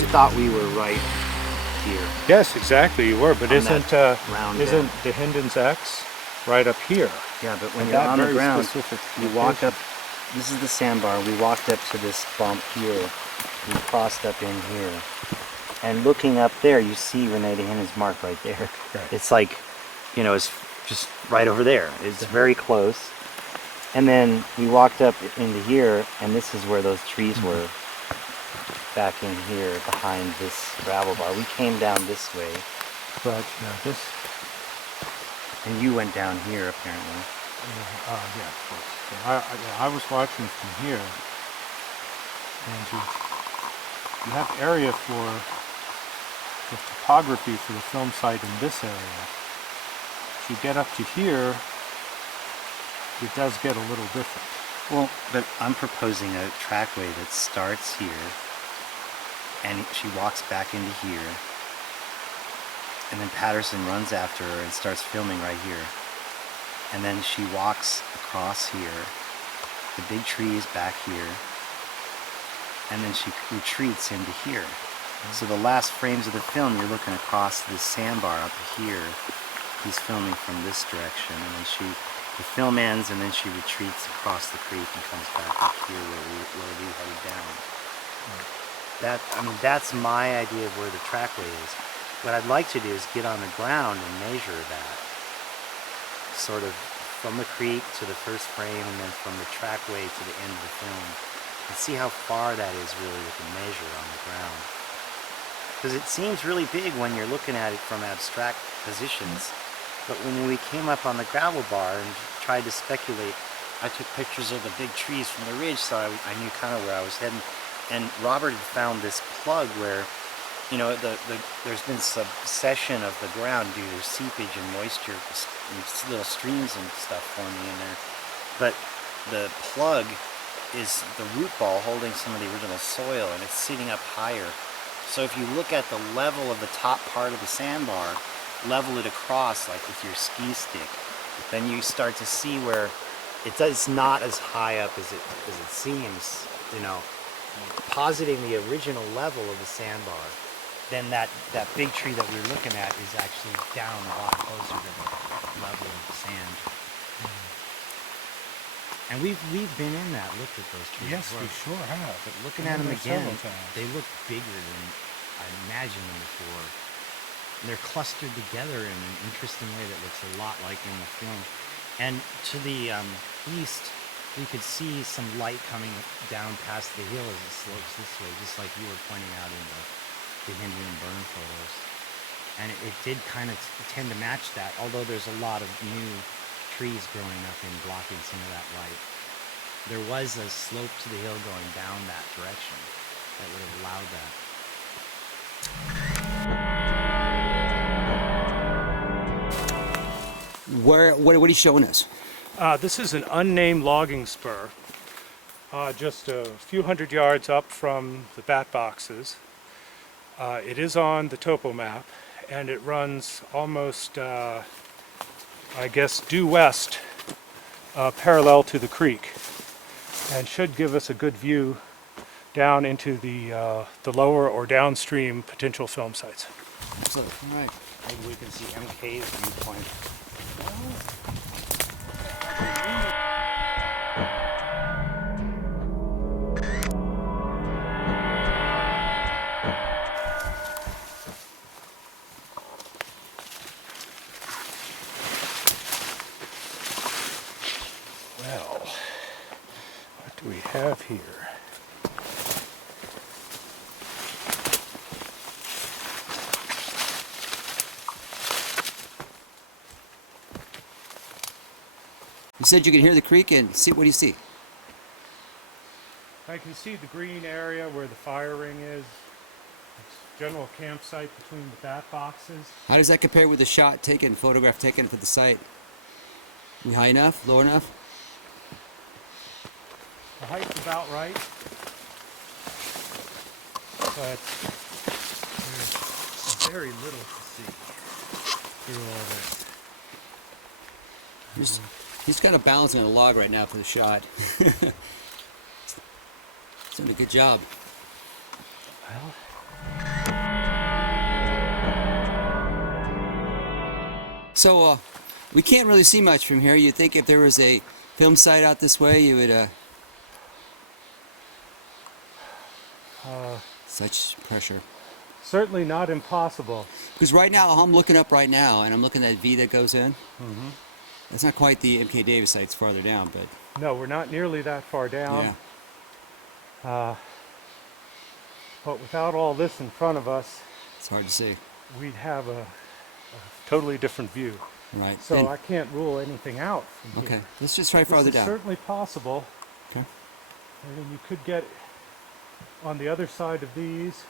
I thought we were right here. Yes, exactly, you were. But isn't round the Hinden's X right up here? Yeah, but when And you're that on the very ground, specific you walk location. up. This is the sandbar. We walked up to this bump here. We crossed up in here. And looking up there, you see Renee de Hinden's mark right there. Right. It's like, you know, it's just right over there. It's very close. And then we walked up into here, and this is where those trees were. Back in here, behind this gravel bar. We came down this way. But this. And you went down here, apparently. Yeah, of course. I was watching from here, and you have area for the topography for the film site in this area. If you get up to here, it does get a little different. Well, but I'm proposing a trackway that starts here, and she walks back into here, and then Patterson runs after her and starts filming right here. And then she walks across here, the big tree is back here, and then she retreats into here. So the last frames of the film, you're looking across this sandbar up here. He's filming from this direction, and then the film ends, and then she retreats across the creek and comes back up here where we head down. That's my idea of where the trackway is. What I'd like to do is get on the ground and measure that, sort of from the creek to the first frame, and then from the trackway to the end of the film, and see how far that is really with a measure on the ground. Because it seems really big when you're looking at it from abstract positions, but when we came up on the gravel bar and tried to speculate, I took pictures of the big trees from the ridge, so I knew kind of where I was heading. And Robert had found this plug where, you know, there's been subsession of the ground due to seepage and moisture, and little streams and stuff forming in there. But the plug is the root ball holding some of the original soil, and it's sitting up higher. So if you look at the level of the top part of the sandbar, level it across like with your ski stick, then you start to see where it's not as high up as it seems, you know. Positing the original level of the sandbar, then that big tree that we were looking at is actually down a lot closer to the level of the sand. And we've been in that, looked at those trees. Yes, we sure have. But looking at them again, they look bigger than I imagined them before. And they're clustered together in an interesting way that looks a lot like in the film. And to the east, we could see some light coming down past the hill as it slopes this way, just like you were pointing out in the Hinden and Byrne photos. And it did kind of tend to match that, although there's a lot of new trees growing up and blocking some of that light. There was a slope to the hill going down that direction that would have allowed that. What are you showing us? This is an unnamed logging spur, just a few hundred yards up from the bat boxes. It is on the topo map, and it runs almost, I guess, due west, parallel to the creek, and should give us a good view down into the lower or downstream potential film sites. All right. Maybe we can see MK's viewpoint. Well, what do we have here? You said you could hear the creek and see. What do you see? I can see the green area where the fire ring is. It's general campsite between the bat boxes. How does that compare with the photograph taken for the site? We high enough? Low enough? The height's about right, but there's very little to see through all this. He's kind of balancing on a log right now for the shot. He's doing a good job. Well, So we can't really see much from here. You'd think if there was a film site out this way, you would. Such pressure. Certainly not impossible. Because right now, I'm looking up right now, and I'm looking at that V that goes in. Mm-hmm. It's not quite the MK Davis site; it's farther down, but. No, we're not nearly that far down. Yeah. But without all this in front of us, It's hard to see. we'd have a totally different view. Right. So Then- I can't rule anything out from okay. here. Let's just try This farther is down. certainly possible. Okay. And then you could get on the other side of these,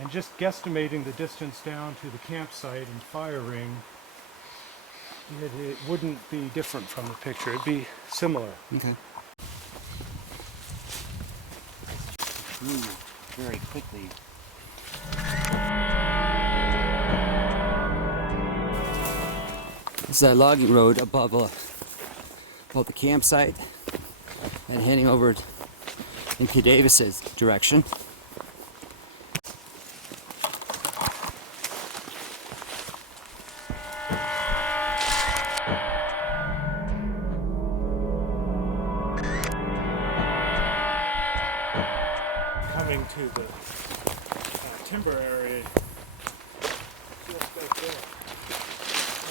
and just guesstimating the distance down to the campsite and fire ring, it wouldn't be different from the picture. It'd be similar. Okay. Grew very quickly. This is that logging road above the campsite and heading over in P. Davis's direction. Coming to the timber area. Just right there.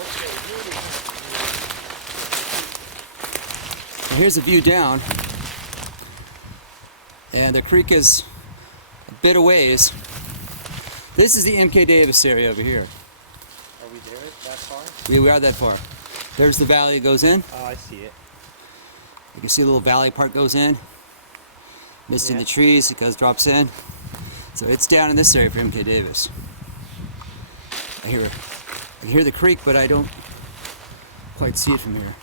Okay, here we have Here's a view down, and the creek is a bit a ways. This is the MK Davis area over here. Are we there that far? We are that far. There's the valley that goes in. Oh, I see it. You can see a little valley part goes in. Missed in Yeah. the trees, it goes drops in. So it's down in this area for MK Davis. I can hear the creek, but I don't quite see it from here.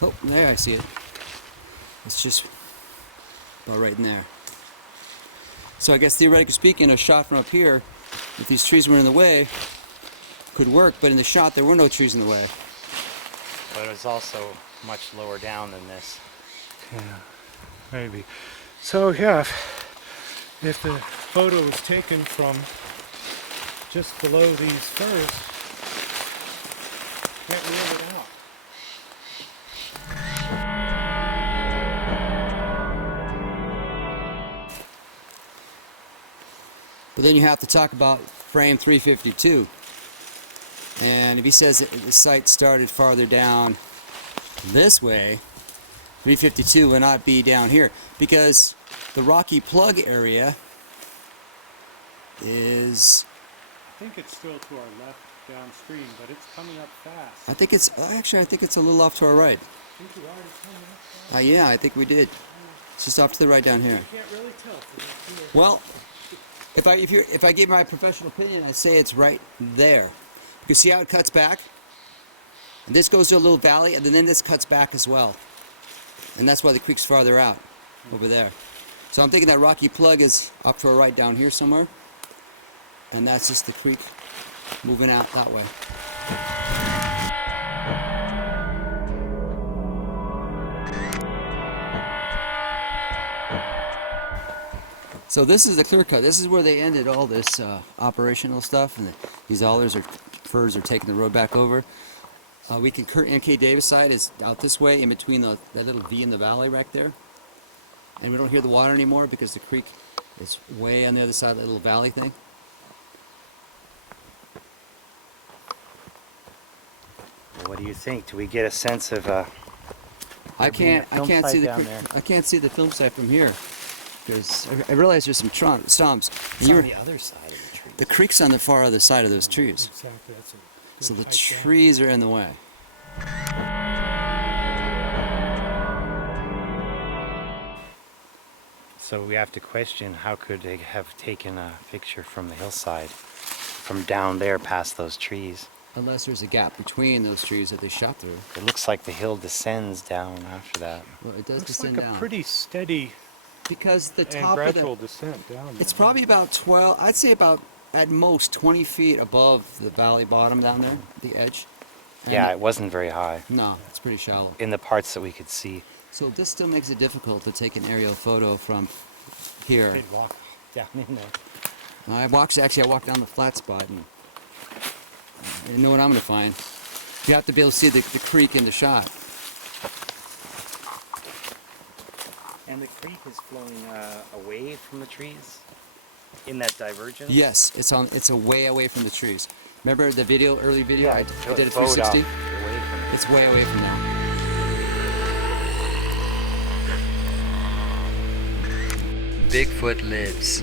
Oh, there I see it. It's just about right in there. So I guess theoretically speaking, a shot from up here, if these trees weren't in the way, could work, but in the shot there were no trees in the way. But it was also much lower down than this. Yeah, maybe. So yeah, if the photo was taken from just below these firs, can't rule it out. But then you have to talk about frame 352. And if he says that the site started farther down this way, 352 will not be down here because the Rocky Plug area is, I think it's still to our left downstream, but it's coming up fast. I think it's a little off to our right. I think you already coming up fast. Yeah, I think we did. It's just off to the right down here. You can't really tell from up here. Well, if I give my professional opinion, I say it's right there. You can see how it cuts back, and this goes to a little valley, and then this cuts back as well, and that's why the creek's farther out over there. So I'm thinking that Rocky Plug is up to our right down here somewhere, and that's just the creek moving out that way. So this is the clear cut. This is where they ended all this operational stuff, and these firs are taking the road back over. We can MK Davis side is out this way, in between that little V in the valley right there, and we don't hear the water anymore because the creek is way on the other side of that little valley thing. Well, what do you think? Do we get a sense of I being a can't film see site the down there? I can't see the film site from here because I realize there's some stumps. And it's you're, on the other side of the tree? the creek's on the far other side of those trees, Exactly, that's a so the good hike down. trees are in the way. So we have to question, how could they have taken a picture from the hillside, from down there past those trees? Unless there's a gap between those trees that they shot through. It looks like the hill descends down after that. Well, it does Looks descend like a down. pretty steady Because the and top gradual of descent down. it's there. probably about 12, I'd say about at most 20 feet above the valley bottom down there, the edge. And Yeah, it wasn't very high no, it's pretty shallow. in the parts that we could see. So this still makes it difficult to take an aerial photo from here. They'd walk down in there. I walked down the flat spot and I didn't know what I'm going to find. You have to be able to see the creek in the shot. And the creek is flowing away from the trees in that divergence? Yes, it's way away from the trees. Remember the early video? Yeah, I did a bowed off 360. away from it. It's way away from that. Bigfoot lives.